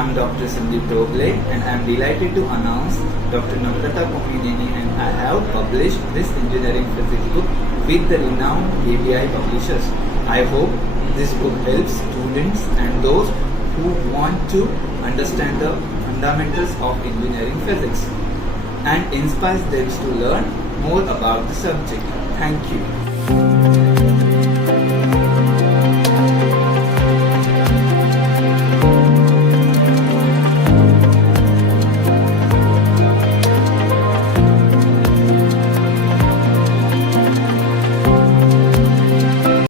am Dr. Sandip Dhobale and I am delighted to announce Dr. Namrataa Kkommineni and I have published this engineering physics book with the renowned ABI publishers. I hope this book helps students and those who want to understand the fundamentals of engineering physics and inspires them to learn more about the subject. Thank you.